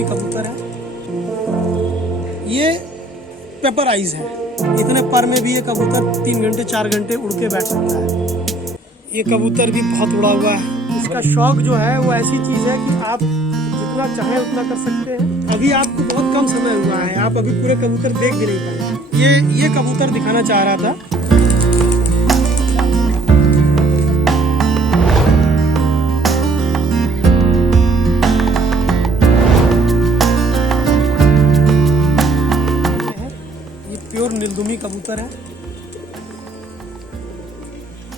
नीलदुमी कबूतर है। ये पेपर आइज है। इतने पर में भी ये कबूतर 3 घंटे 4 घंटे उड़ के बैठ सकता है। ये कबूतर भी बहुत उड़ा हुआ है। इसका शौक जो है वो ऐसी चीज़ है कि आप जितना चाहें उतना कर सकते हैं। अभी आपको बहुत कम समय हुआ है, आप अभी पूरे कबूतर देख भी नहीं पाए। ये कबूतर दिखाना चाह रहा था। ये प्योर नीलदुमी कबूतर है।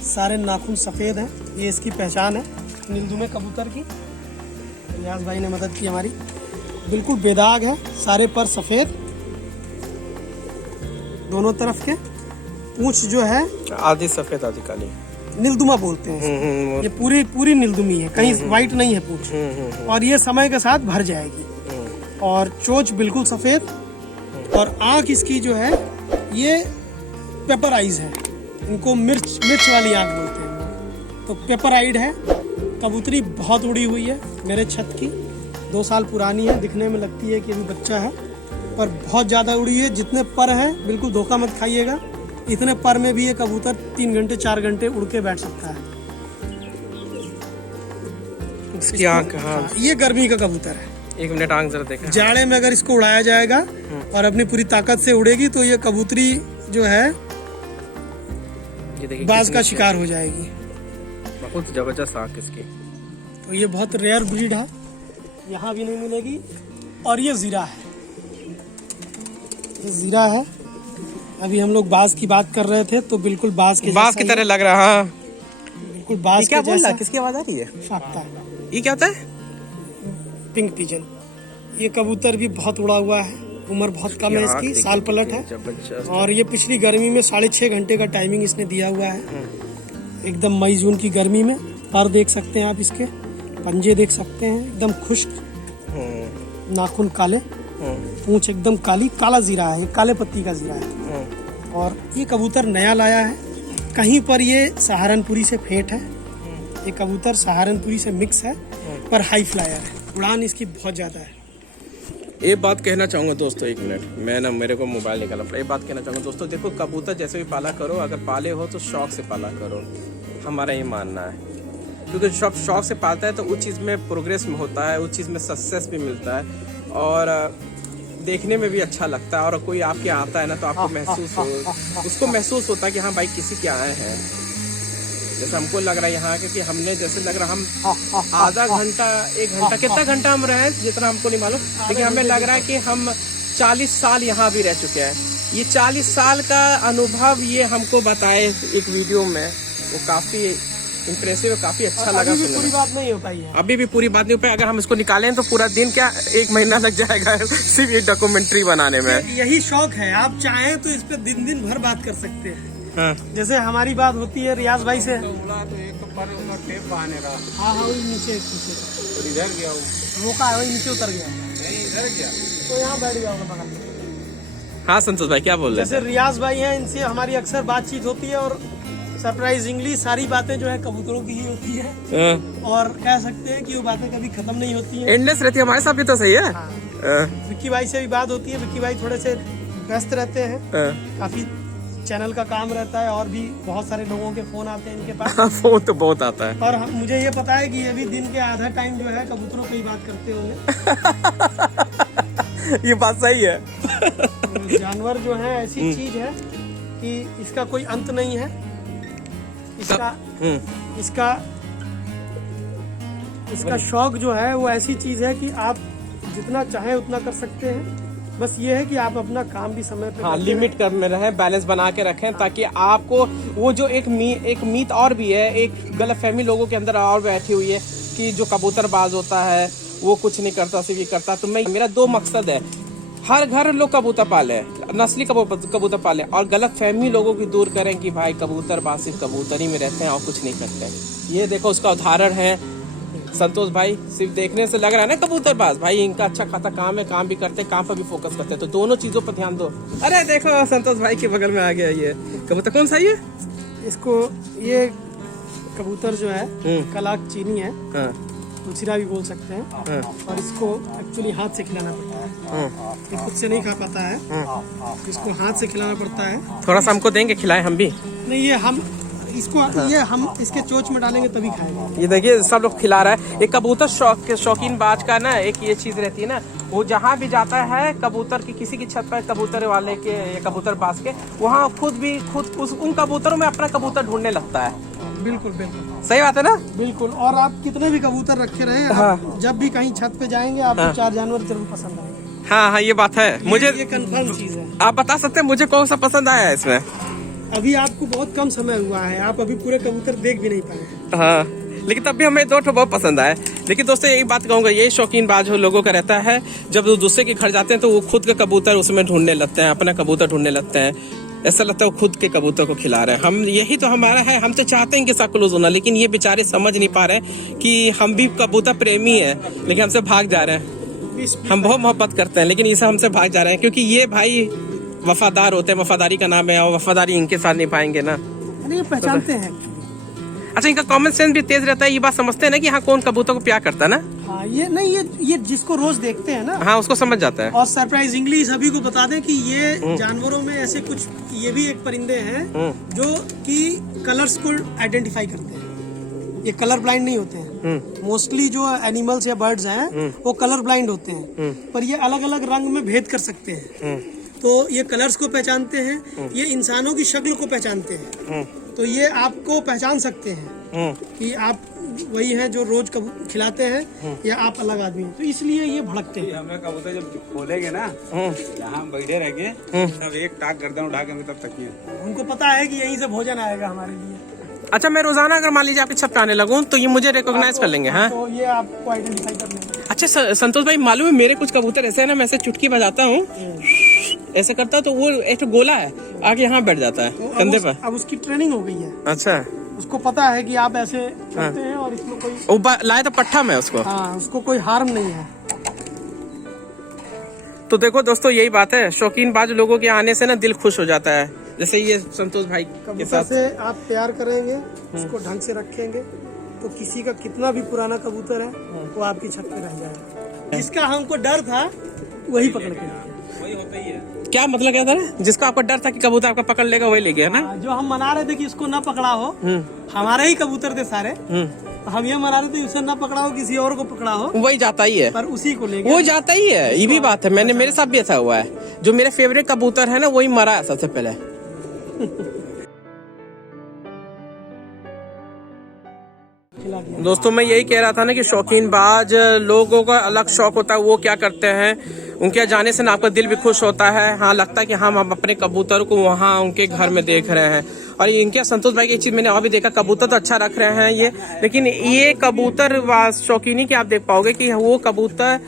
सारे नाखून सफ़ेद हैं, ये इसकी पहचान है नीलदुमी कबूतर की। रियाज भाई ने मदद की हमारी। बिल्कुल बेदाग है, सारे पर सफ़ेद, दोनों तरफ के। पूंछ जो है आधी सफ़ेद आधी काली, नीलदुमा बोलते हैं। ये पूरी नीलदुमी है, कहीं वाइट नहीं है पूंछ। और ये समय के साथ भर जाएगी। और चोंच बिल्कुल सफ़ेद, और आँख इसकी जो है ये पेपर आइज है। इनको मिर्च वाली आँख बोलते हैं। तो पेपर आइड है। कबूतरी बहुत उड़ी हुई है मेरे छत की, 2 साल पुरानी है। दिखने में लगती है कि अभी बच्चा है, पर बहुत ज़्यादा उड़ी है। जितने पर हैं बिल्कुल धोखा मत खाइएगा। इतने पर में भी ये कबूतर 3 घंटे 4 घंटे उड़ के बैठ सकता है। इसकी आँख, हाँ, ये गर्मी का कबूतर है। 1 मिनट आँख जरा देखा। जाड़े में अगर इसको उड़ाया जाएगा और अपनी पूरी ताकत से उड़ेगी तो ये कबूतरी जो है बाज का शिकार हो जाएगी। बहुत जबरदस्त आँख इसकी। तो ये बहुत रेयर ब्रीड है, यहाँ भी नहीं मिलेगी। और ये जीरा है। ये जीरा है। अभी हम लोग बाज की बात कर रहे थे तो बिल्कुल बाज की तरह लग रहा है। बिल्कुल बाज क्या के बोल रहा? जैसा। किसकी आवाज आ रही है? फाख्ता, ये क्या होता है? Pink pigeon. ये कबूतर भी बहुत उड़ा हुआ है। उम्र बहुत कम है इसकी, साल पलट है। और ये पिछली गर्मी में 6.5 घंटे का टाइमिंग इसने दिया हुआ है। एकदम मई जून की गर्मी में। पर देख सकते हैं आप, इसके पंजे देख सकते हैं, एकदम खुश्क, नाखून काले, पूंछ एकदम काली। काला जीरा है, काले पत्ती का जीरा है। और ये कबूतर नया लाया है। कहीं पर ये सहारनपुरी से फेंट है। ये कबूतर सहारनपुरी से मिक्स है, पर हाई फ्लायर है। उड़ान इसकी बहुत ज़्यादा है। ये बात कहना चाहूँगा दोस्तों, 1 मिनट, मैं ना मेरे को मोबाइल निकाला पड़ा। ये बात कहना चाहूँगा दोस्तों, देखो कबूतर जैसे भी पाला करो, अगर पाले हो तो शौक से पाला करो, हमारा ये मानना है। क्योंकि शौक से पालता है तो उस चीज़ में प्रोग्रेस में होता है, उस चीज़ में सक्सेस भी मिलता है, और देखने में भी अच्छा लगता है। और कोई आपके आता है ना तो आपको उसको महसूस होता है कि हाँ भाई किसी के आए हैं। जैसे हमको लग रहा है यहाँ के कि हमने जैसे लग रहा हम आधा घंटा 1 घंटा, कितना घंटा हम रहे जितना हमको नहीं मालूम, लेकिन हमें लग रहा है कि हम 40 साल यहाँ भी रह चुके हैं। ये 40 साल का अनुभव ये हमको बताए एक वीडियो में, वो काफ़ी इम्प्रेसिव, काफ़ी अच्छा लगा। पूरी बात नहीं हो पाई है, अभी भी पूरी बात नहीं हो पाई। अगर हम इसको निकालें तो पूरा दिन क्या 1 महीना लग जाएगा सिर्फ ये डॉक्यूमेंट्री बनाने में। यही शौक है, आप चाहें तो इस पे दिन भर बात कर सकते हैं। हाँ। जैसे हमारी बात होती है रियाज भाई से। तो उड़ा तो एक पर टेप बहाने रहा। हाँ वही नीचे और इधर गया वो, रोका है, वही नीचे उतर गया। नहीं इधर गया तो यहाँ बैठ गया होगा बगल में। हाँ संतोष भाई क्या बोल रहे जैसे रियाज भाई हैं, इनसे हमारी अक्सर बातचीत होती है, और सरप्राइजिंगली सारी बातें जो है कबूतरों की ही होती है। हैं? और कह सकते हैं कि वो बातें कभी खत्म नहीं होती हैं। एंडलेस रहती है, हमारे साथ भी तो सही है। विक्की भाई से भी बात होती है। विक्की भाई थोड़े से व्यस्त रहते हैं, काफी चैनल का काम रहता है, और भी बहुत सारे लोगों के फोन आते हैं इनके पास। वो तो बहुत आता है। और मुझे ये पता है कि अभी दिन के आधा टाइम जो है कबूतरों पे ही बात करते होंगे। ये बात सही है। जानवर जो है ऐसी चीज है कि इसका कोई अंत नहीं है। इसका शौक जो है वो ऐसी चीज है कि आप जितना चाहें उतना कर सकते हैं। बस ये है कि आप अपना काम भी समय पे लिमिट कर में रहें, बैलेंस बना के रखें, ताकि आपको वो जो एक मीत और भी है, एक गलतफहमी लोगों के अंदर और बैठी हुई है कि जो कबूतरबाज होता है वो कुछ नहीं करता, सिर्फ ये करता। तो मेरा 2 मकसद है, हर घर लोग कबूतर पाले, नस्ली कबूतर पाले, और गलतफहमी लोगों की दूर करें कि भाई कबूतरबाज सिर्फ कबूतरी में रहते हैं और कुछ नहीं करते हैं। ये देखो उसका उदाहरण है संतोष भाई। सिर्फ देखने से लग रहा है ना कबूतरबाज, भाई इनका अच्छा खाता काम है, काम भी करते हैं, काम पर भी फोकस करते हैं। तो दोनों चीजों पर ध्यान दो। अरे देखो संतोष भाई के बगल में आ गया ये कबूतर। कौन सा ये? इसको ये कबूतर जो है कलाक चीनी है। तुलसीरा भी बोल सकते हैं। और इसको एक्चुअली हाथ से खिलाना पड़ता है, ये खुद से नहीं खा पाता है, इसको हाथ से खिलाना पड़ता है। थोड़ा सा हमको देंगे, खिलाएं हम भी। नहीं, ये हम इसके चोंच में डालेंगे तभी खाएगा। ये देखिए सब लोग खिला रहा है। एक कबूतर शौकीन बाज का ना एक ये चीज रहती है ना, वो जहाँ भी जाता है कबूतर की, किसी की छत पर कबूतर वाले के या कबूतर बाज के, वहाँ खुद उन कबूतरों में अपना कबूतर ढूंढने लगता है। बिल्कुल बिल्कुल सही बात है ना। बिल्कुल। और आप कितने भी कबूतर रखे रहे, आप जब भी कहीं छत पे जाएंगे आपको 4 जानवर जरूर पसंद आएंगे। हाँ, ये बात है। मुझे ये कंफर्म चीज है। आप बता सकते हैं मुझे कौन सा पसंद आया है इसमें? अभी आपको बहुत कम समय हुआ है, आप अभी पूरे कबूतर देख भी नहीं पाए। हाँ, लेकिन तब भी हमें 2 ठो बहुत पसंद आए। लेकिन दोस्तों यही बात कहूँगा, यही शौकीन बाज हो लोगों का रहता है, जब वो दूसरे के घर जाते हैं तो वो खुद के कबूतर उसमें ढूंढने लगते हैं, अपना कबूतर ढूंढने लगते हैं। ऐसा लगता है वो खुद के कबूतर को खिला रहे हैं। हम यही तो हमारा है, हम तो चाहते हैं कि सब क्लोज होना, लेकिन ये बेचारे समझ नहीं पा रहे कि हम भी कबूतर प्रेमी है, लेकिन हमसे भाग जा रहे हैं। हम बहुत मोहब्बत करते हैं, लेकिन इसे हमसे भाग जा रहे हैं, क्योंकि ये भाई वफादार होते हैं, वफादारी का नाम है, और वफादारी इनके साथ निभाएंगे ना। ये पहचानते हैं। अच्छा, इनका कॉमन सेंस भी तेज रहता है, ये बात समझते हैं ना कि हाँ कौन कबूतर को प्यार करता है ना। हाँ, ये जिसको रोज देखते हैं ना, हाँ उसको समझ जाता है। और सरप्राइजिंगली सभी को बता दें कि ये जानवरों में ऐसे कुछ ये भी एक परिंदे हैं जो कि कलर्स को आइडेंटिफाई करते हैं। ये कलर ब्लाइंड नहीं होते हैं। मोस्टली जो एनिमल्स या बर्ड्स हैं वो कलर ब्लाइंड होते हैं, पर ये अलग अलग रंग में भेद कर सकते हैं। तो ये कलर्स को पहचानते हैं, ये इंसानों की शक्ल को पहचानते हैं, तो ये आपको पहचान सकते हैं कि आप वही हैं जो रोज खिलाते हैं या आप अलग आदमी हैं, तो इसलिए ये भड़कते हैं। हमें कबूतर जब खोलेंगे ना, यहाँ बैठे रहेंगे तब एक टाक गर्दन उठा के तब तकिए। उनको पता है कि यहीं से भोजन आएगा हमारे लिए। अच्छा, मैं रोजाना अगर मान लीजिए आपकी छत पे आने लगूं तो ये मुझे रिकॉग्नाइज कर लेंगे? हाँ, तो ये आपको आइडेंटिफाई कर लेंगे। अच्छा संतोष भाई, मालूम है मेरे कुछ कबूतर ऐसे है ना, मैं ऐसे चुटकी बजाता हूँ, ऐसे करता तो वो एक गोला है आगे यहाँ बैठ जाता है कंधे पर। अब उसकी ट्रेनिंग हो गई है। अच्छा, उसको पता है कि आप ऐसे करते हैं और इसमें कोई लाए तो पट्टा में उसको। हाँ, उसको कोई हार्म नहीं है। तो देखो दोस्तों, यही बात है, शौकीन बाज लोगों के आने से ना दिल खुश हो जाता है। जैसे ये संतोष भाई के कबूतर साथ से आप प्यार करेंगे, उसको ढंग से रखेंगे, तो किसी का कितना भी पुराना कबूतर है वो आपकी छत पे रह जाएगा। जिसका हमको डर था वही पकड़ के वही होता ही है। क्या मतलब क्या था? जिसका आपको डर था कि कबूतर आपका पकड़ लेगा वही ले गया ना। जो हम मना रहे थे कि इसको ना पकड़ा हो, हमारे ही कबूतर थे सारे, तो हम ये मना रहे थे उसे ना पकड़ा हो, किसी और को पकड़ा हो, वही जाता ही है, पर उसी को ले गया। वो जाता ही है। ये भी बात है, मेरे साथ भी ऐसा हुआ है। जो मेरे फेवरेट कबूतर है ना वही मरा है सबसे पहले। दोस्तों मैं यही कह रहा था ना कि शौकीन बाज लोगों का अलग शौक होता है, वो क्या करते हैं, उनके जाने से ना आपका दिल भी खुश होता है। हाँ, लगता है कि हम अपने कबूतर को वहाँ उनके घर में देख रहे हैं। और इनके संतोष भाई की चीज मैंने और भी देखा, कबूतर तो अच्छा रख रहे हैं ये, लेकिन ये कबूतर शौकीनी की आप देख पाओगे कि वो कबूतर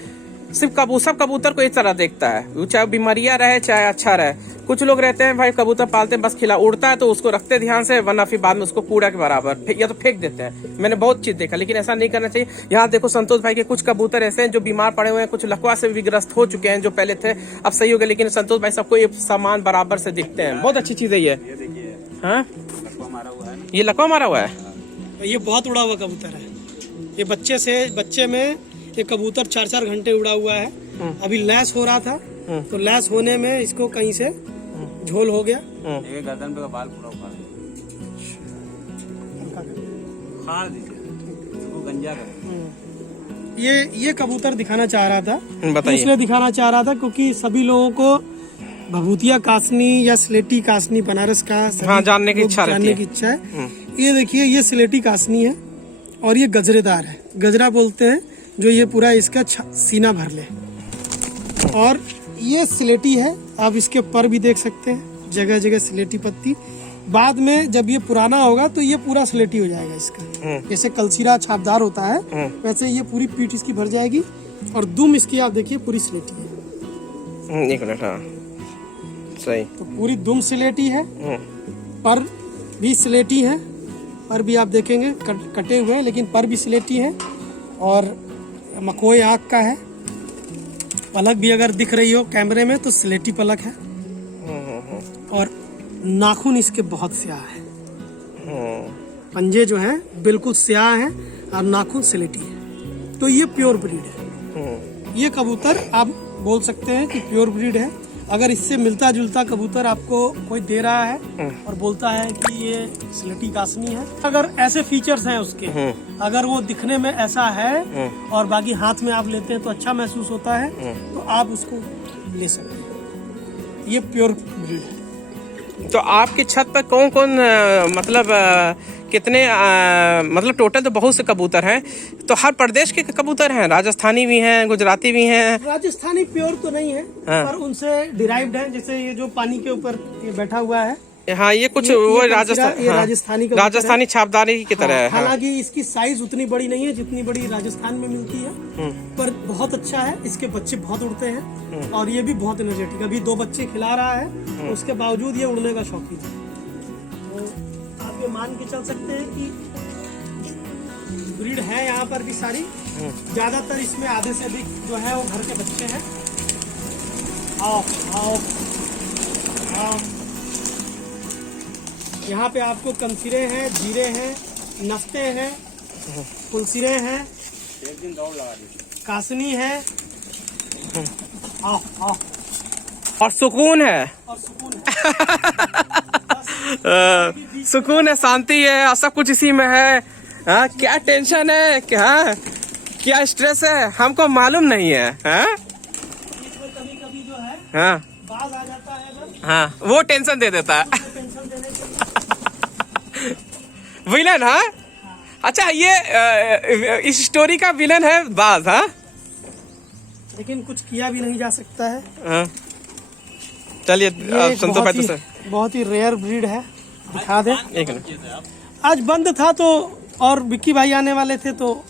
सिर्फ सब कबूतर को इस तरह देखता है, चाहे बीमारियां रहे चाहे अच्छा रहे। कुछ लोग रहते हैं भाई कबूतर पालते हैं, बस खिला उड़ता है तो उसको रखते ध्यान से, वरना फिर बाद में उसको कूड़ा के बराबर या तो फेंक देते हैं। मैंने बहुत चीज देखा, लेकिन ऐसा नहीं करना चाहिए। यहाँ देखो संतोष भाई के कुछ कबूतर ऐसे हैं जो बीमार पड़े हुए हैं, कुछ लकवा से भी ग्रस्त हो चुके हैं, जो पहले थे अब सही हो गए, लेकिन संतोष भाई सबको ये सामान बराबर से दिखते हैं। बहुत अच्छी चीज है ये। हाँ, ये लकवा मारा हुआ है, ये बहुत उड़ा हुआ कबूतर है। ये बच्चे में ये कबूतर 4-4 घंटे उड़ा हुआ है। अभी लैस हो रहा था, तो लैस होने में इसको कहीं से झोल हो गया। एक गर्दन पे का बाल पूरा उखाड़ दीजिए, वो गंजा कर। ये कबूतर दिखाना चाह रहा था, बताइए। इसलिए दिखाना चाह रहा था क्योंकि सभी लोगों को भभूतिया कासनी या स्लेटी कासनी बनारस का हाँ, जानने की इच्छा है। ये देखिए, ये स्लेटी कासनी है और ये गजरेदार है। गजरा बोलते हैं जो ये पूरा इसका सीना भर ले। और ये स्लेटी है, आप इसके पर भी देख सकते हैं, जगह जगह स्लेटी पत्ती। बाद में जब ये पुराना होगा तो ये पूरा स्लेटी हो जाएगा इसका। जैसे कलसीरा छापदार होता है वैसे ये पूरी पीठ इसकी भर जाएगी। और दुम इसकी आप देखिए पूरी स्लेटी है। एक मिनट, हाँ सही। तो पूरी दुम स्लेटी है, पर भी स्लेटी है, पर भी आप देखेंगे कटे हुए हैं, लेकिन पर भी स्लेटी है। और मकोई आँख का है, पलक भी अगर दिख रही हो कैमरे में तो स्लेटी पलक है। और नाखून इसके बहुत स्याह है, पंजे जो हैं बिल्कुल स्याह हैं और नाखून स्लेटी है। तो ये प्योर ब्रीड है। ये कबूतर आप बोल सकते हैं कि प्योर ब्रीड है। अगर इससे मिलता जुलता कबूतर आपको कोई दे रहा है और बोलता है कि ये स्लेटी कासनी है, अगर ऐसे फीचर्स हैं उसके, अगर वो दिखने में ऐसा है और बाकी हाथ में आप लेते हैं तो अच्छा महसूस होता है, तो आप उसको ले सकते हैं। ये प्योर ब्रीड है। तो आपकी छत पर कौन कौन मतलब कितने मतलब टोटल तो बहुत से कबूतर हैं, तो हर प्रदेश के कबूतर हैं, राजस्थानी भी हैं, गुजराती भी हैं? राजस्थानी प्योर तो नहीं है, पर उनसे डिराइव्ड है। जैसे ये जो पानी के ऊपर ये बैठा हुआ है, हाँ, ये कुछ वो राजस्थानी राजस्थानी छापदारी की तरह है। हालांकि इसकी साइज उतनी बड़ी नहीं है जितनी बड़ी राजस्थान में मिलती है, पर बहुत अच्छा है। इसके बच्चे बहुत उड़ते हैं और ये भी बहुत एनर्जेटिक। अभी 2 बच्चे खिला रहा है, तो उसके बावजूद ये उड़ने का शौकीन है। तो आप ये मान के चल सकते हैं कि ब्रीड है यहाँ पर भी सारी। ज्यादातर इसमें आधे से अधिक जो है वो घर के बच्चे हैं। आओ आओ आओ। यहाँ पे आपको कमसिरे हैं, जीरे हैं, नफ्ते हैं, फुलसिरे हैं, एक दिन दौड़ लगा दी, कासनी है। आओ आओ। और सुकून है, और सुकून है। सुकून है, शांति है, और सब कुछ इसी में है। हाँ, क्या टेंशन है, क्या स्ट्रेस है, हमको मालूम नहीं है। हाँ, कभी कभी जो है हाँ, बाज आ जाता है जब, हाँ, वो टेंशन दे देता है। टेंशन देने के विलन? हाँ, अच्छा, ये इस स्टोरी का विलन है बाज। हाँ, लेकिन कुछ किया भी नहीं जा सकता है। हाँ। चलिए संतो भाई, तो बहुत ही रेयर ब्रीड है, दिखा दे। एक मिनट, आज बंद था तो, और विक्की भाई आने वाले थे तो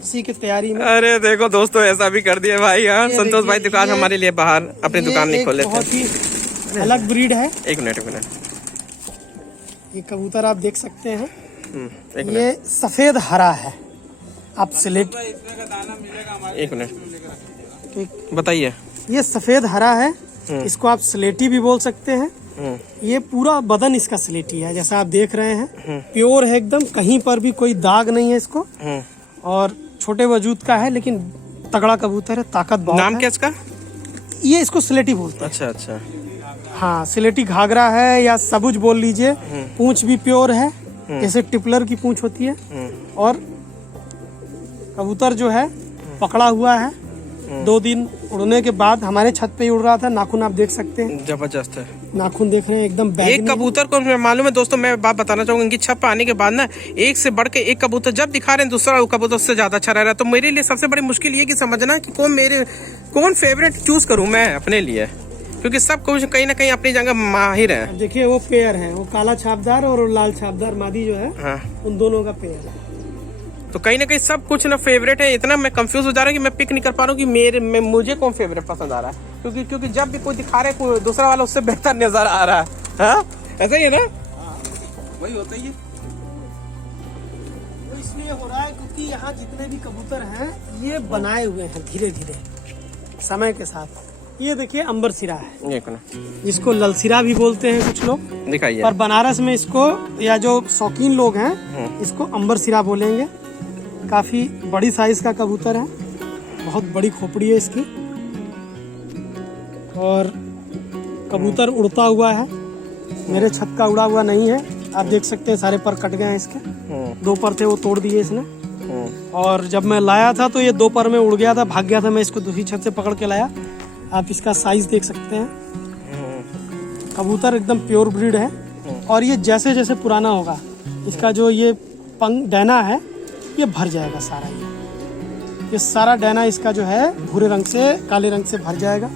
इसी की तैयारी में। अरे देखो दोस्तों, ऐसा भी कर दिया भाई। हाँ, संतोष भाई दुकान हमारे लिए बाहर अपनी दुकान नहीं खोले थे। बहुत ही अलग ब्रीड है। एक मिनट, ये कबूतर आप देख सकते हैं, एक मिनट, ये सफेद हरा है। आप सिलेट, एक मिनट, ठीक, बताइए। ये सफेद हरा है। इसको आप स्लेटी भी बोल सकते हैं। ये पूरा बदन इसका स्लेटी है, जैसा आप देख रहे हैं। प्योर है एकदम, कहीं पर भी कोई दाग नहीं है इसको। और छोटे वजूद का है, लेकिन तगड़ा कबूतर है, ताकत बहुत नाम है। क्या इसका? ये इसको स्लेटी बोलते हैं। अच्छा अच्छा, हाँ, स्लेटी घाघरा है या सबुज बोल लीजिए। पूंछ भी प्योर है, जैसे टिपलर की पूंछ होती है। और कबूतर जो है पकड़ा हुआ है, 2 दिन उड़ने के बाद हमारे छत पे ही उड़ रहा था। नाखून आप देख सकते हैं, जबरदस्त है। नाखून देख रहे हैं एकदम बैगनी। एक कबूतर को मैं मालूम है दोस्तों, मैं बात बताना चाहूंगा, इनकी छत पे आने के बाद ना एक से बढ़ के एक कबूतर जब दिखा रहे हैं, दूसरा कबूतर उससे ज्यादा अच्छा रह रहा है। तो मेरे लिए सबसे बड़ी मुश्किल ये कि समझना कि कौन फेवरेट चूज करूं मैं अपने लिए, क्योंकि सब कुछ कहीं ना कहीं अपनी जगह माहिर है। देखिए वो पेयर है, वो काला छापदार और लाल छापदार मादी जो है, हाँ, उन दोनों का पेयर है। तो कहीं ना कहीं सब कुछ ना फेवरेट है। इतना मैं कंफ्यूज हो जा रहा हूँ कि मैं पिक नहीं कर पा रहा हूँ कि मुझे कौन फेवरेट पसंद आ रहा है, क्योंकि जब भी कोई दिखा रहे कोई दूसरा वाला उससे बेहतर नजर आ रहा है। हाँ? ऐसा ही है ना? वही होता ही है। वो इसलिए हो रहा है क्योंकि यहाँ जितने भी कबूतर हैं ये बनाए हुए हैं धीरे धीरे समय के साथ। ये देखिए अंबर सिरा है, एक मिनट, जिसको ललसिरा भी बोलते हैं कुछ लोग, दिखाइए। पर बनारस में इसको, या जो शौकीन लोग हैं, इसको अंबर सिरा बोलेंगे। काफी बड़ी साइज का कबूतर है, बहुत बड़ी खोपड़ी है इसकी। और कबूतर उड़ता हुआ है, मेरे छत का उड़ा हुआ नहीं है। आप देख सकते हैं सारे पर कट गए हैं इसके। 2 पर थे वो तोड़ दिए इसने। और जब मैं लाया था तो ये 2 पर में उड़ गया था, भाग गया था। मैं इसको दूसरी छत से पकड़ के लाया। आप इसका साइज देख सकते हैं। कबूतर एकदम प्योर ब्रीड है। और ये जैसे जैसे पुराना होगा, इसका जो ये डैना है ये भर जाएगा सारा। ये सारा डैना इसका जो है भूरे रंग से काले रंग से भर जाएगा।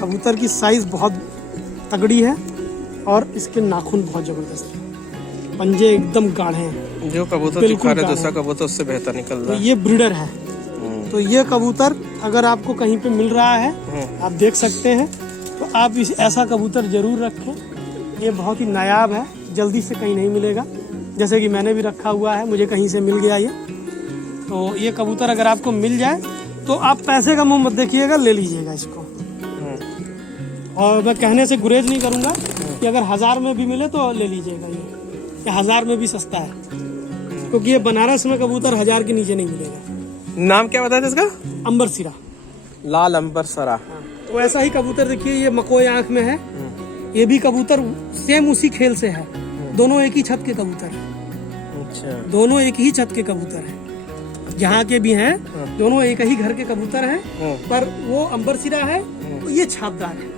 कबूतर की साइज बहुत तगड़ी है और इसके नाखून बहुत जबरदस्त है, पंजे एकदम गाढ़े हैं। जो कबूतर दिखा रहे दूसरा कबूतर उससे बेहतर निकल रहा तो है। ये ब्रीडर है। तो ये कबूतर अगर आपको कहीं पे मिल रहा है, आप देख सकते हैं, तो आप ऐसा कबूतर जरूर रखें। ये बहुत ही नायाब है, जल्दी से कहीं नहीं मिलेगा। जैसे कि मैंने भी रखा हुआ है, मुझे कहीं से मिल गया ये। तो ये कबूतर अगर आपको मिल जाए तो आप पैसे का मुंह मत देखिएगा, ले लीजिएगा इसको। और मैं कहने से गुरेज नहीं करूंगा कि अगर 1000 में भी मिले तो ले लीजिएगा। ये 1000 में भी सस्ता है, क्योंकि ये बनारस में कबूतर 1000 के नीचे नहीं मिलेगा। नाम क्या बताया था इसका? अंबर सिरा। लाल अंबर सरा। तो ऐसा ही कबूतर देखिए, ये मकोई आंख में है, ये भी कबूतर सेम उसी खेल से है। दोनों एक ही छत के कबूतर हैं। अच्छा, दोनों एक ही छत के कबूतर हैं, यहाँ के भी हैं, दोनों एक ही घर के कबूतर हैं, पर वो अंबर सिरा है, तो ये छापदार है।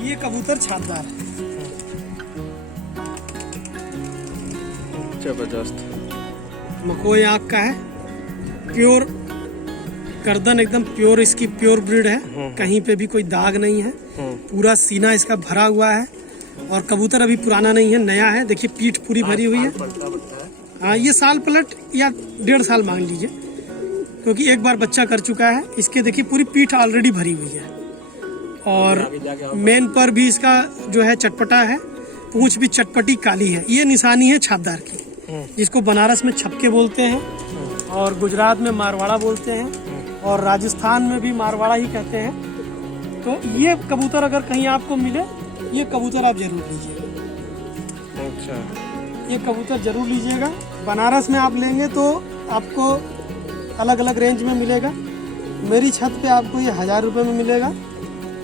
ये कबूतर छापदार है। जबरदस्त। मकोई आँख का है, प्योर गर्दन एकदम प्योर, इसकी प्योर ब्रीड है, कहीं पे भी कोई दाग नहीं है, पूरा सीना इसका भरा हुआ है, और कबूतर अभी पुराना नहीं है, नया है। देखिए पीठ पूरी भरी हुई है। हाँ, ये साल पलट या 1.5 साल मान लीजिए, क्योंकि एक बार बच्चा कर चुका है। इसके देखिए पूरी पीठ ऑलरेडी भरी हुई है, और मेन पर भी इसका जो है चटपटा है, पूंछ भी चटपटी काली है। ये निशानी है छापदार की, जिसको बनारस में छपके बोलते हैं, और गुजरात में मारवाड़ा बोलते हैं, और राजस्थान में भी मारवाड़ा ही कहते हैं। तो ये कबूतर अगर कहीं आपको मिले, ये कबूतर आप जरूर लीजिएगा। अच्छा, ये कबूतर जरूर लीजिएगा। बनारस में आप लेंगे तो आपको अलग अलग रेंज में मिलेगा। मेरी छत पे आपको ये 1000 रुपये में मिलेगा।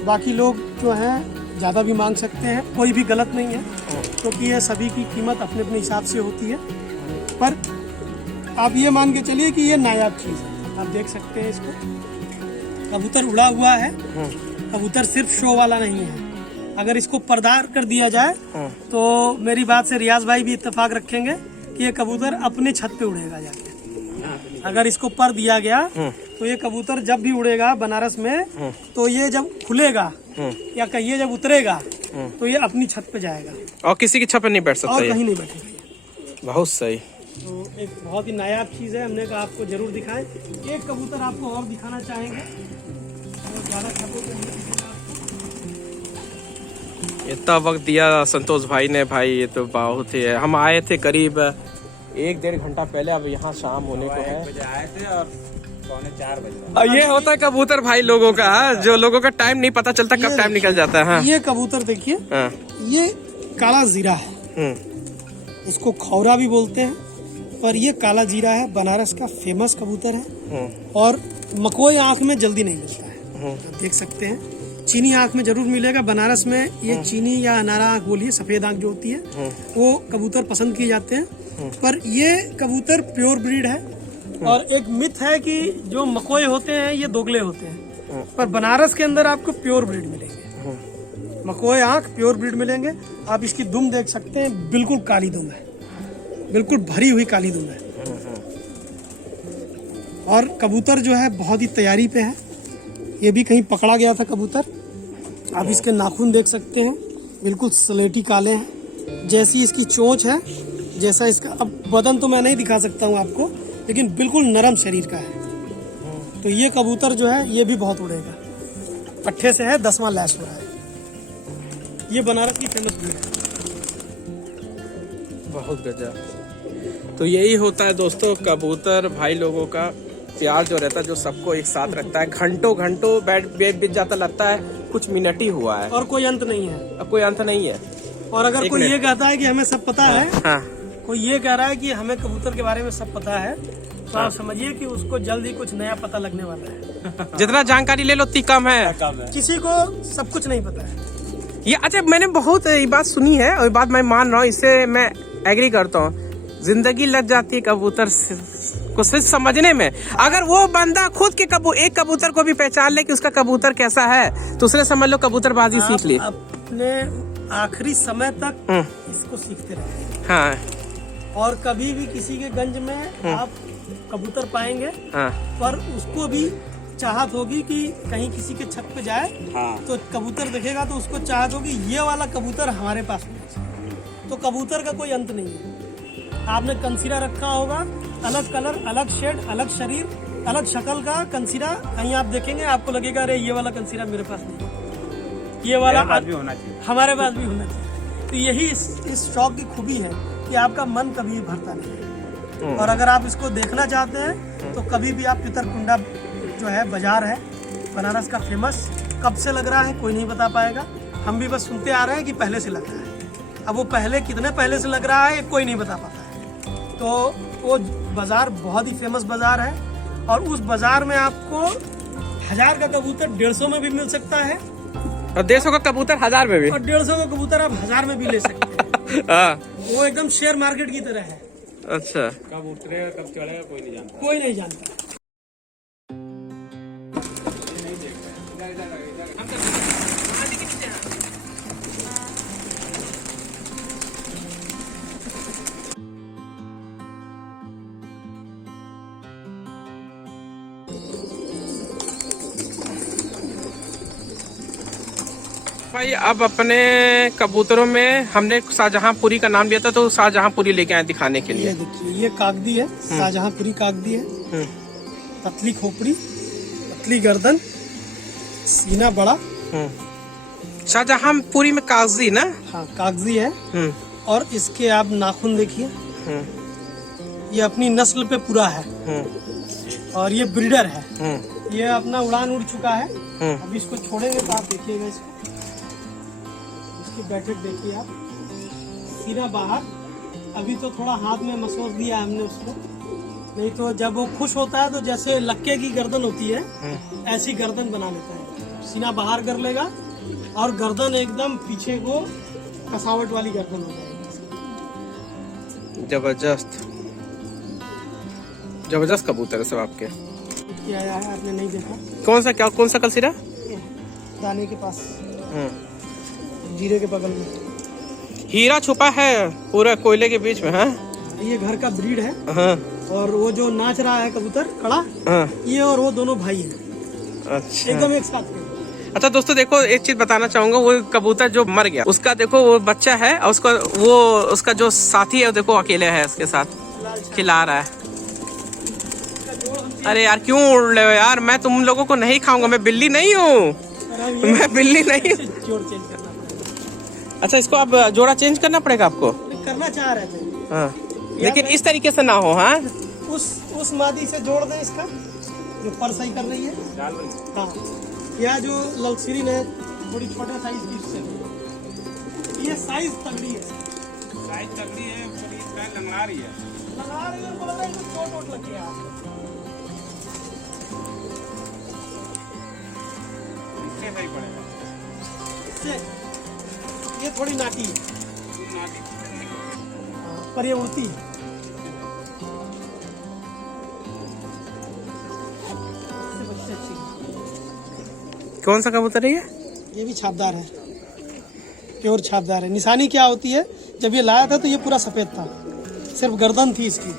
बाकी लोग जो हैं ज़्यादा भी मांग सकते हैं, कोई भी गलत नहीं है, क्योंकि ये सभी की कीमत अपने अपने हिसाब से होती है। पर आप ये मान के चलिए कि ये नायाब चीज़ है। आप देख सकते हैं इसको, कबूतर उड़ा हुआ है, कबूतर सिर्फ शो वाला नहीं है। अगर इसको पर्दार कर दिया जाए तो मेरी बात से रियाज भाई भी इत्तेफाक रखेंगे कि ये कबूतर अपने छत पे उड़ेगा जाके। अगर इसको पर दिया गया तो ये कबूतर जब भी उड़ेगा बनारस में, तो ये जब खुलेगा या कहिए जब उतरेगा, तो ये अपनी छत पे जाएगा, और किसी की छत पे नहीं बैठ सकता, और कहीं नहीं बैठेगा। बहुत सही। तो एक बहुत ही नायाब चीज़ है, हमने कहा आपको जरूर दिखाएं। एक कबूतर आपको और दिखाना चाहेंगे, तो ज़्यादा छतों पे नहीं दिखेगा आपको। इतना वक्त दिया संतोष भाई ने, भाई ये तो बहुत ही है। हम आए थे करीब 1-1.5 घंटा पहले, अब यहाँ शाम होने को है। 1 बजे आए थे और 3:45 बजे। और ये होता है कबूतर भाई लोगों का, जो लोगों का टाइम नहीं पता चलता कब टाइम निकल जाता है। हाँ। ये कबूतर देखिए, हाँ। ये काला जीरा है, इसको खौरा भी बोलते हैं, पर ये काला जीरा है, बनारस का फेमस कबूतर है, और मकोई आँख में जल्दी नहीं मिलता है। आप देख सकते हैं, चीनी आँख में जरूर मिलेगा। बनारस में ये चीनी या अनारा आँख बोलिए, सफेद आँख जो होती है, वो कबूतर पसंद किए जाते हैं। पर ये कबूतर प्योर ब्रीड है, और एक मिथ है कि जो मकोई होते हैं ये दोगले होते हैं, पर बनारस के अंदर आपको प्योर ब्रीड मिलेंगे। मकोई आँख प्योर ब्रीड मिलेंगे। आप इसकी दुम देख सकते हैं, बिल्कुल काली दुम है, बिल्कुल भरी हुई काली दुम है, और कबूतर जो है बहुत ही तैयारी पे है। ये भी कहीं पकड़ा गया था कबूतर। आप इसके नाखून देख सकते हैं, बिल्कुल स्लेटी काले हैं, जैसी इसकी चोंच है, जैसा इसका, अब बदन तो मैं नहीं दिखा सकता हूँ आपको, लेकिन बिल्कुल नरम शरीर का है। तो ये कबूतर जो है ये भी बहुत उड़ेगा। पट्ठे से है, 10वां लैस हो रहा है। ये बनारस की फेमस ब्रीड है। बहुत गजब। तो यही होता है दोस्तों, कबूतर भाई लोगों का प्यार जो रहता है, जो सबको एक साथ रखता है। घंटों घंटों बैठ बीत जाता, लगता है कुछ मिनट ही हुआ है, और कोई अंत नहीं है। अब कोई अंत नहीं है। और अगर कोई ये कहता है कि हमें सब पता है, हाँ। कोई ये कह रहा है कि हमें कबूतर के बारे में सब पता है, तो आप समझिए कि उसको जल्द ही कुछ नया पता लगने वाला है। जितना जानकारी ले लो उतनी कम है। किसी को सब कुछ नहीं पता है। ये अच्छा, मैंने बहुत ये बात सुनी है, और बात मैं मान रहा हूँ, इससे मैं एग्री करता हूँ। जिंदगी लग जाती है कबूतर को सिर्फ समझने में। अगर वो बंदा खुद के एक कबूतर को भी पहचान ले कि उसका कबूतर कैसा है, तो उसने समझ लो कबूतरबाजी सीख ली। अपने आखिरी समय तक इसको सीखते रहे। हाँ। और कभी भी किसी के गंज में आप कबूतर पाएंगे, हाँ। पर उसको भी चाहत होगी कि कहीं किसी के छत पे जाए, तो कबूतर दिखेगा तो उसको चाहत होगी ये वाला कबूतर हमारे पास होना चाहिए। तो कबूतर का कोई अंत नहीं है। आपने कंसीरा रखा होगा, अलग कलर, अलग शेड, अलग शरीर, अलग शक्ल का कंसीरा, कहीं आप देखेंगे आपको लगेगा अरे ये वाला कंसीरा मेरे पास नहीं, ये वाला भी होना चाहिए, हमारे पास भी होना चाहिए। तो यही इस शौक की खूबी है कि आपका मन कभी भरता नहीं। और अगर आप इसको देखना चाहते हैं तो कभी भी आप पितरकुंडा जो है बाजार है बनारस का फेमस, कब से लग रहा है कोई नहीं बता पाएगा। हम भी बस सुनते आ रहे हैं कि पहले से लग रहा है। अब वो पहले कितने पहले से लग रहा है कोई नहीं बता पाता है। तो वो बाजार बहुत ही फेमस बाजार है और उस बाजार में आपको 1000 का कबूतर 150 में भी मिल सकता है और 150 का कबूतर 1000 में भी, और 150 का कबूतर आप 1000 में भी ले सकते हैं। हाँ। वो एकदम शेयर मार्केट की तरह है। अच्छा, कब उतरेगा कब चढ़ेगा कोई नहीं जानता। कोई नहीं जानता। भाई अब अपने कबूतरों में हमने शाहजहांपुरी का नाम लिया था, तो शाहजहांपुरी लेके आए दिखाने के लिए। ये देखिए, ये कागदी है, शाहजहांपुरी कागदी है। पतली खोपड़ी, पतली गर्दन, सीना बड़ा। शाहजहांपुरी में कागजी ना? हाँ, कागजी है। और इसके आप नाखून देखिए, ये अपनी नस्ल पे पूरा है और ये ब्रीडर है। ये अपना उड़ान उड़ चुका है। अब इसको छोड़ेंगे तो आप देखिएगा इसको, इसकी बैठक देखिए आप, सीना बाहर। अभी तो थोड़ा हाथ में मसोस दिया हमने उसको, नहीं तो जब वो खुश होता है तो जैसे लक्के की गर्दन होती है ऐसी गर्दन बना लेता है। सीना बाहर कर लेगा और गर्दन एकदम पीछे को कसावट वाली गर्दन हो जाएगी। जबरदस्त जबरदस्त कबूतर है सब आपके। क्या आया है आपने नहीं देखा? कौन सा कलसिरा? दाने के पास, जीरे के बगल में हीरा छुपा है पूरा कोयले के बीच में। हाँ, ये घर का ब्रीड है। हाँ, और वो जो नाच रहा है कबूतर खड़ा, हाँ। ये और वो दोनों भाई हैं। अच्छा, एकदम एक साथ में। अच्छा दोस्तों देखो, एक चीज बताना चाहूंगा, वो कबूतर जो मर गया उसका देखो वो बच्चा है और उसका जो साथी है वो देखो अकेले है उसके साथ खिला रहा है। अरे यार क्यों उड़ रहे हो यार, मैं तुम लोगों को नहीं खाऊंगा, मैं बिल्ली नहीं हूँ, मैं बिल्ली नहीं हूँ। जोड़ चेंज करना पड़ेगा। अच्छा, इसको अब जोड़ा चेंज करना पड़ेगा आपको? करना चाह रहे थे। हाँ, लेकिन इस तरीके से ना हो। हाँ, उस मादी से जोड़ दें इसका, जो पर सही कर रही है। हाँ, या जो ललसीरीन है थोड़ी छोटे साइज की, इससे ये साइज तगड़ी है। साइज तगड़ी है, थोड़ी इसका लंगड़ा रही है। लगा रही है, बोल रहा है इसको चोट लग गया। इससे सही पड़ेगा। इससे ये थोड़ी नाटी है, नाटी पर ये उड़ती है। इससे बच्चे अच्छी हैं। कौन सा कबूतर है ये भी छापदार है, प्योर छापदार है। निशानी क्या होती है, जब ये लाया था तो ये पूरा सफेद था, सिर्फ गर्दन थी इसकी।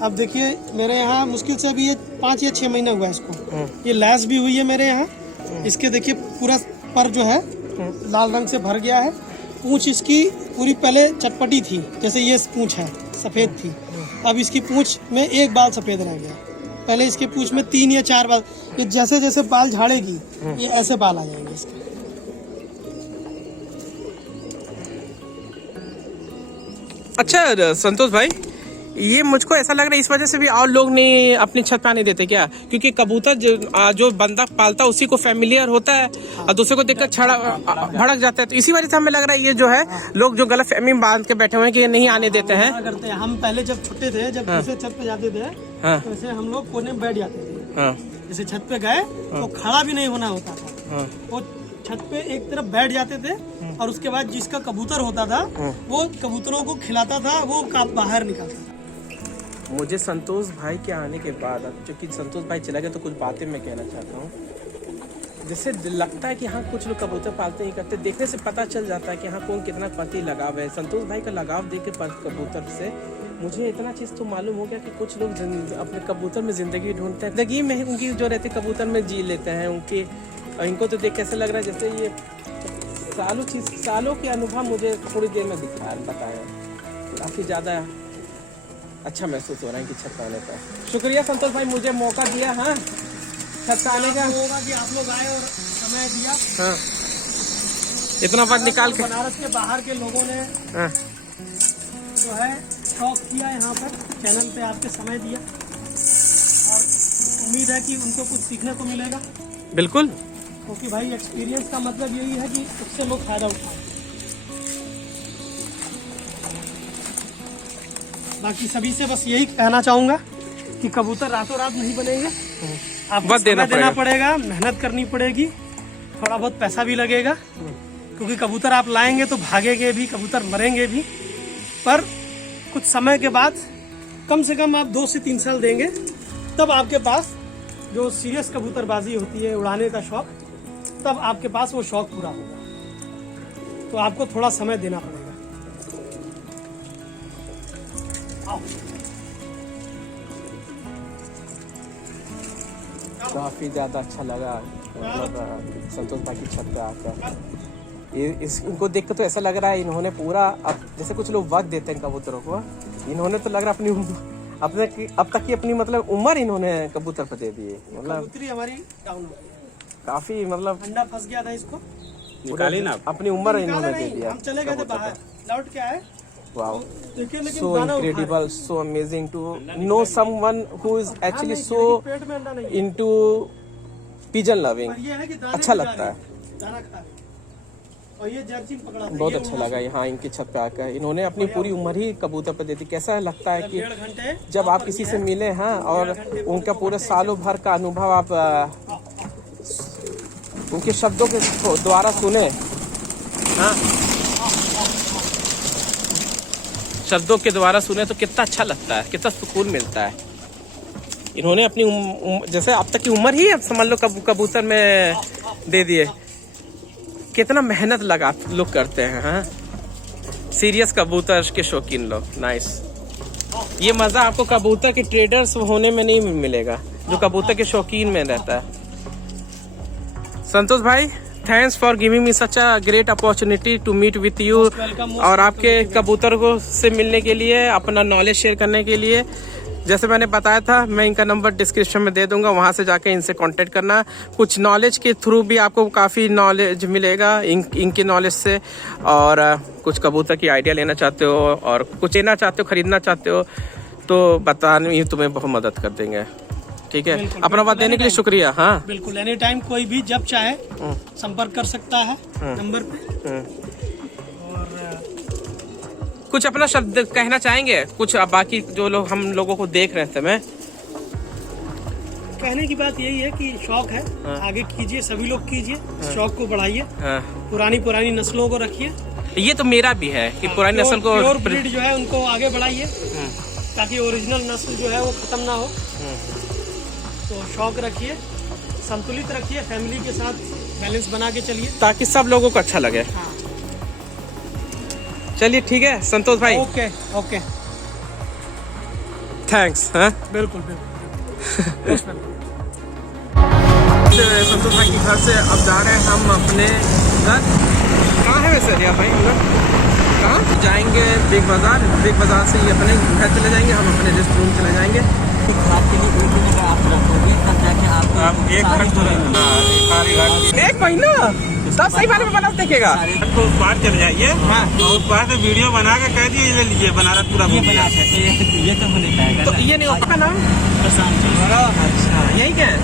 अब देखिए मेरे यहाँ मुश्किल से अभी ये 5 या 6 महीना हुआ इसको। ये लैस भी हुई है मेरे यहाँ। इसके देखिए पूरा पर जो है लाल रंग से भर गया है। पूंछ इसकी पूरी पहले चटपटी थी, जैसे ये पूंछ है सफेद थी। अब इसकी पूंछ में एक बाल सफेद रह गया। पहले इसके पूंछ में 3 या 4 बाल, ये जैसे जैसे बाल झाड़ेगी ये ऐसे बाल आ जाएंगे इसके। अच्छा संतोष भाई, ये मुझको ऐसा लग रहा है इस वजह से भी और लोग नहीं अपनी छत पे आने देते क्या? क्योंकि कबूतर जो बंदा पालता है उसी को फैमिलियर होता है और दूसरे को देखकर भड़क जाता है, तो इसी वजह से हमें लग रहा है ये जो है लोग जो गलत फहमी बांध के बैठे हुए हैं कि ये नहीं आने देते हैं। करते हैं हम पहले जब छोटे थे, जब दूसरे छत पे जाते थे तो ऐसे हम लोग कोने में बैठ जाते थे। जैसे छत पे गए तो खड़ा भी नहीं होना होता था, वो छत पे एक तरफ बैठ जाते थे और उसके बाद जिसका कबूतर होता था वो कबूतरों को खिलाता था, वो बाहर निकालता था। मुझे संतोष भाई के आने के बाद, क्योंकि संतोष भाई चला गया, तो कुछ बातें मैं कहना चाहता हूँ। जैसे लगता है कि हाँ कुछ लोग कबूतर पालते ही करते, देखने से पता चल जाता है कि हाँ कौन कितना पति लगाव है। संतोष भाई का लगाव देख के कबूतर से मुझे इतना चीज़ तो मालूम हो गया कि कुछ लोग अपने कबूतर में ज़िंदगी ढूंढते हैं, ज़िंदगी में उनकी जो रहते कबूतर में जी लेते हैं उनके। इनको तो देख कैसे लग रहा है जैसे ये सालों के अनुभव मुझे थोड़ी देर में दिखा बताया, काफ़ी ज़्यादा अच्छा महसूस हो रहा है कि छत आने पर। शुक्रिया संतोष भाई, मुझे मौका दिया हाँ छत आने का। होगा कि आप लोग आए और समय दिया। हाँ, इतना बात निकाल के बनारस के बाहर के लोगों ने हाँ जो है शौक किया यहाँ पर, चैनल पे आपके समय दिया और उम्मीद है कि उनको कुछ सीखने को मिलेगा। बिल्कुल। क्योंकि भाई एक्सपीरियंस का मतलब यही है कि उससे लोग फायदा उठाएं। बाकी सभी से बस यही कहना चाहूँगा कि कबूतर रातों रात नहीं बनेंगे, आपको बस समय देना पड़ेगा, मेहनत करनी पड़ेगी, थोड़ा बहुत पैसा भी लगेगा, क्योंकि कबूतर आप लाएंगे तो भागेंगे भी, कबूतर मरेंगे भी, पर कुछ समय के बाद कम से कम आप 2 से 3 साल देंगे, तब आपके पास जो सीरियस कबूतरबाजी होती है, उड़ाने का शौक, तब आपके पास वो शौक पूरा होगा। तो आपको थोड़ा समय देना पड़ेगा। आओ। काफ़ी ज़्यादा अच्छा लगा मतलब संतोष भाई की छत पे आकर। इनको देख कर तो ऐसा लग रहा है इन्होंने पूरा, अब जैसे कुछ लोग वक्त देते हैं कबूतरों को, इन्होंने तो लग रहा है अपने अब तक की अपनी मतलब उम्र इन्होंने कबूतर पर दे दी है। मतलब कबूतरी हमारी डाउन हो गई, काफ़ी मतलब अंडा फंस गया था, इसको निकाली ना अपनी उम्र इन्होंने दे नहीं, दिया। हम चले गए थे बाहर, लौट के आए, वाओ, देखिए लेकिन so दाना उठा रहे। incredible, so amazing to know someone who is actually नहीं, so पेट में अंडा नहीं है। into pigeon loving। पर ये है कि दाने अच्छा भी जा लगता रहे है। हैं, दाना खा रहे हैं। और ये जर्जिन पकड़ा था, बहुत ये अच्छा उड़ा लगा यहाँ इनकी छत पे आकर। इन्होंने अपनी पूरी उम्र ही कबूतर पर दे दी। कैसा लगता है कि 1.5 घंटे जब आप किसी से मिले हैं और उनका पूरे सालों भर का अनुभव आप उनके शब्दों के द्वारा सुने, हाँ, शब्दों के द्वारा सुने तो कितना अच्छा लगता है, कितना सुकून मिलता है। इन्होंने अपनी जैसे अब तक की उम्र ही अब समझ लो कबूतर में दे दिए। कितना मेहनत लगा लोग करते हैं, हाँ? सीरियस कबूतर के शौकीन लोग। नाइस। ये मज़ा आपको कबूतर के ट्रेडर्स होने में नहीं मिलेगा, जो कबूतर के शौकीन में रहता है। संतोष भाई, thanks for giving me such a great opportunity to meet with you, और आपके कबूतर को से मिलने के लिए, अपना नॉलेज शेयर करने के लिए। जैसे मैंने बताया था, मैं इनका नंबर डिस्क्रिप्शन में दे दूंगा, वहां से जाके इनसे कांटेक्ट करना। कुछ नॉलेज के थ्रू भी आपको काफ़ी नॉलेज मिलेगा इनके नॉलेज से, और कुछ कबूतर की आइडिया लेना चाहते हो और कुछ लेना चाहते हो, खरीदना चाहते हो, तो बताने तुम्हें बहुत मदद कर देंगे। ठीक है, अपना बात देने के लिए शुक्रिया। हाँ बिल्कुल, एनी टाइम कोई भी जब चाहे संपर्क कर सकता है नंबर पे। और कुछ अपना शब्द कहना चाहेंगे, कुछ बाकी जो लोग हम लोगों को देख रहे थे, मैं कहने की बात यही है कि शौक है, आगे कीजिए, सभी लोग कीजिए, शौक को बढ़ाइए, हाँ। पुरानी नस्लों को रखिए। ये तो मेरा भी है कि पुरानी नस्ल को, प्योर ब्रीड जो है उनको आगे बढ़ाइए, ताकि ओरिजिनल नस्ल जो है वो खत्म ना हो। तो शौक रखिए, संतुलित रखिए, फैमिली के साथ बैलेंस बना के चलिए, ताकि सब लोगों को अच्छा लगे। हाँ। चलिए ठीक है संतोष भाई, ओके ओके, थैंक्स। हाँ, बिल्कुल बिल्कुल। संतोष भाई के घर से अब जा रहे हैं हम अपने घर। कहाँ है वैसे रिया भाई हम लोग? कहाँ जाएंगे? बिग बाजार से ही अपने घर चले जाएंगे, हम अपने रेस्ट रूम चले जाएंगे। आपके लिए एक ही जगह आप रखोगे, तब जाके आप एक महीना सब सही बारे में बनारस देखेगा। तो उस पार चले जाइए, हाँ। और उस पार से वीडियो बना के कह दिए ये लीजिए बनारस पूरा ये घूम बना लिया। सकते, ये तो नहीं पाएगा। तो ये नहीं होता नाम, प्रशांत जी। यही क्या है?